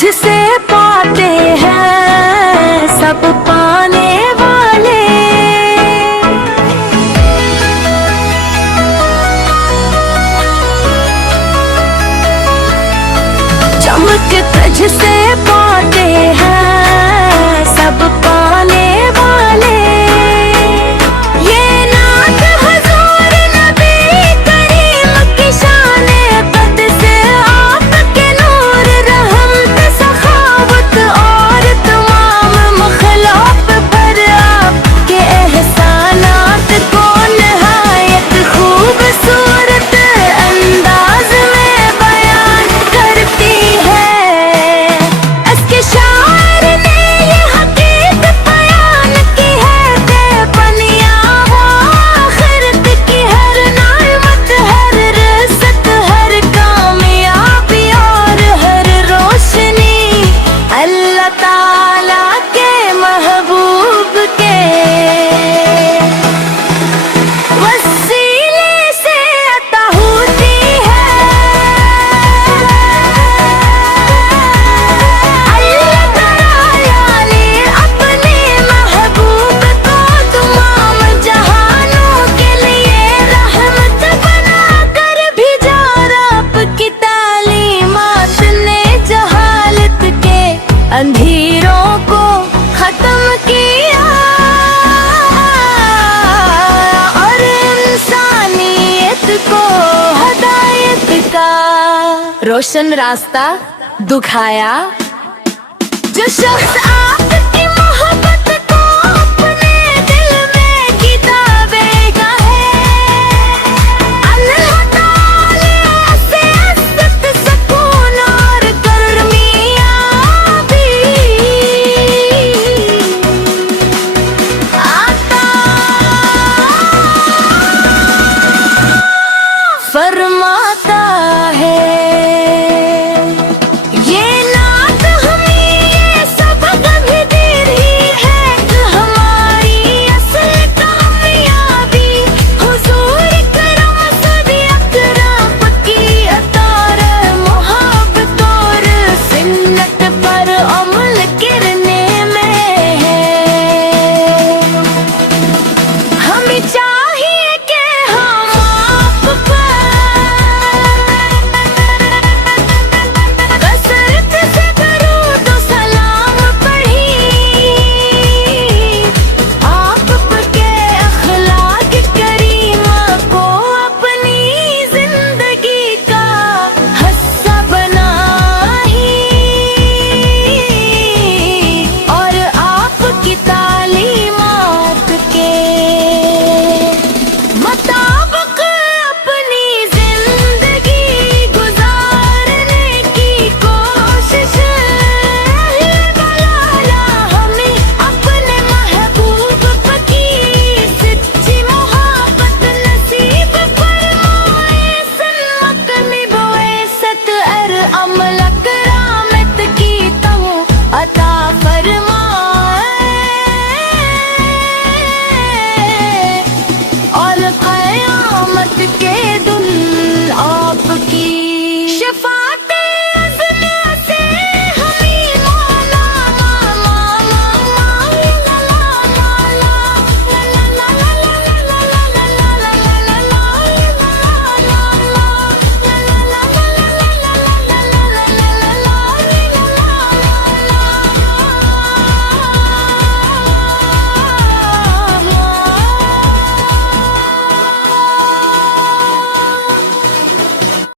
तुझसे पाते हैं सब पाने वाले। चमक तुझसे पाते हैं सब पाने वाले। ये नात हुजूर नबी करीम की शान कद से आपके नूर रहमत सखावत और तमाम मखलूक पर आपके एहसानात को नहायत खूबसूरत अंदाज में बयान करती है। इसके शायर ने ये हकीकत बयान की है कि बनिया वो आखिरत की हर नेमत, हर रिज़्क़, हर कामयाबी और हर रोशनी अल्लाह ताला के महबूब के वसीले से अता होती है। अल्लाह ताला ने अपने महबूब को तमाम जहानों के लिए रहमत बनाकर भेजा। आपकी तालीमात ने जहालत के अंधेरों को खत्म किया और इंसानियत को हदायत का रोशन रास्ता दिखाया। जो शख्स